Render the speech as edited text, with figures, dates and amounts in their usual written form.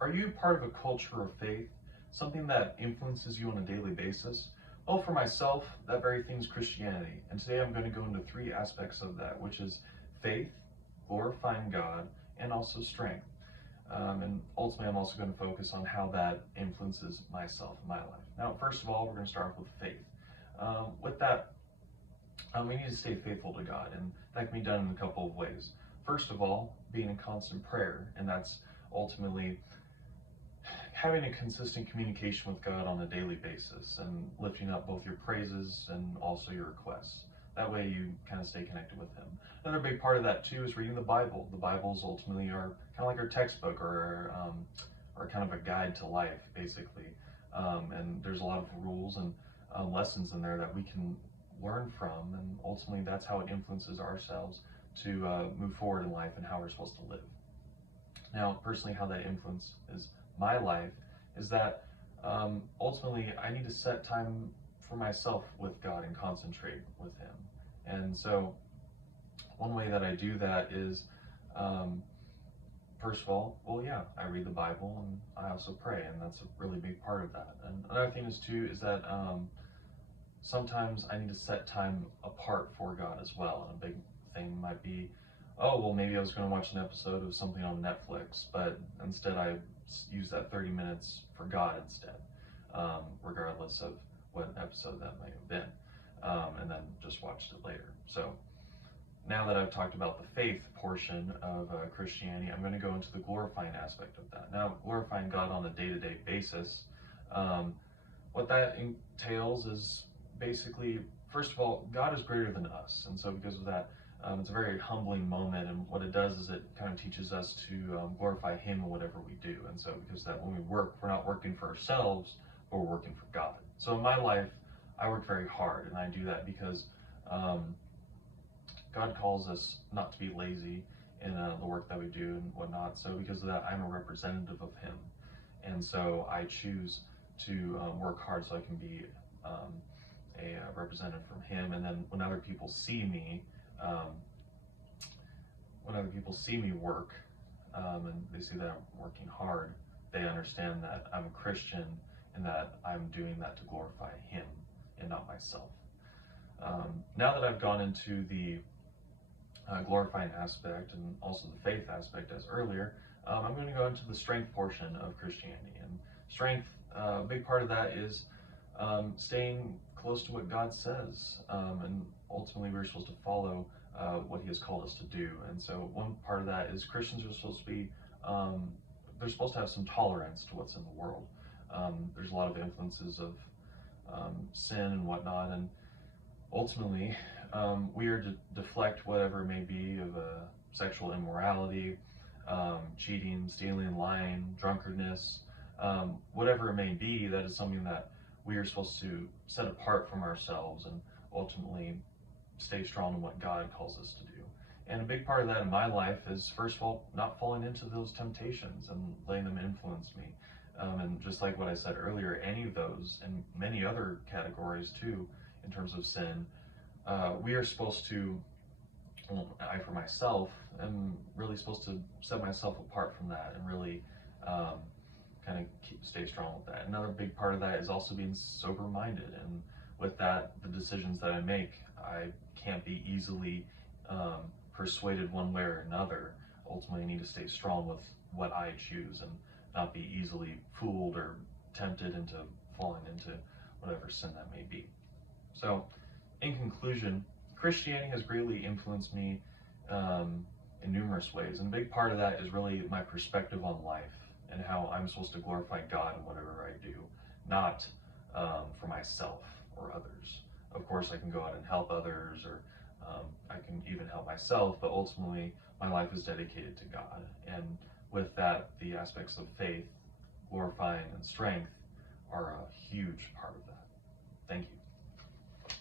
Are you part of a culture of faith, something that influences you on a daily basis? Well, for myself, that very thing is Christianity. And today I'm going to go into three aspects of that, which is faith, glorifying God, and also strength. And ultimately, I'm also going to focus on how that influences myself in my life. Now, first of all, we're going to start with faith. With that, we need to stay faithful to God, and that can be done in a couple of ways. First of all, being in constant prayer, and that's ultimately having a consistent communication with God on a daily basis and lifting up both your praises and also your requests. That way you kind of stay connected with Him. Another big part of that too is reading the Bible. The Bibles ultimately are kind of like our textbook or kind of a guide to life, basically. And there's a lot of rules and lessons in there that we can learn from, and ultimately that's how it influences ourselves to move forward in life and how we're supposed to live. Now, personally, how that influences my life is that ultimately I need to set time for myself with God and concentrate with Him. And so one way that I do that is, first of all, well, yeah, I read the Bible and I also pray, and that's a really big part of that. And another thing is too is that sometimes I need to set time apart for God as well. And a big thing might be, oh, well, maybe I was going to watch an episode of something on Netflix, but instead I use that 30 minutes for God instead, regardless of what episode that may have been, and then just watched it later. So now that I've talked about the faith portion of Christianity, I'm going to go into the glorifying aspect of that. Now, glorifying God on a day-to-day basis, what that entails is basically, first of all, God is greater than us, and so because of that, it's a very humbling moment, and what it does is it kind of teaches us to glorify Him in whatever we do. And so because that when we work, we're not working for ourselves, but we're working for God. So in my life, I work very hard, and I do that because God calls us not to be lazy in the work that we do and whatnot. So because of that, I'm a representative of Him, and so I choose to work hard so I can be a representative from Him. And then when other people see me, work, and they see that I'm working hard, they understand that I'm a Christian and that I'm doing that to glorify Him and not myself. Now that I've gone into the glorifying aspect and also the faith aspect as earlier, I'm going to go into the strength portion of Christianity. And strength, a big part of that is staying close to what God says, and ultimately we're supposed to follow what He has called us to do. And so one part of that is Christians are supposed to be, they're supposed to have some tolerance to what's in the world. There's a lot of influences of sin and whatnot, and ultimately we are to deflect whatever it may be of sexual immorality, cheating, stealing, lying, drunkenness, whatever it may be. That is something that we are supposed to set apart from ourselves and ultimately stay strong in what God calls us to do. And a big part of that in my life is, first of all, not falling into those temptations and letting them influence me. And just like what I said earlier, any of those and many other categories too, in terms of sin, we are supposed to, well, I for myself am really supposed to set myself apart from that and really kind of stay strong with that. Another big part of that is also being sober-minded, and with that, the decisions that I make, I can't be easily persuaded one way or another. Ultimately, I need to stay strong with what I choose and not be easily fooled or tempted into falling into whatever sin that may be. So, in conclusion, Christianity has greatly influenced me in numerous ways, and a big part of that is really my perspective on life and how I'm supposed to glorify God in whatever I do, not for myself or others. Of course, I can go out and help others, or I can even help myself, but ultimately my life is dedicated to God. And with that, the aspects of faith, glorifying, and strength are a huge part of that. Thank you.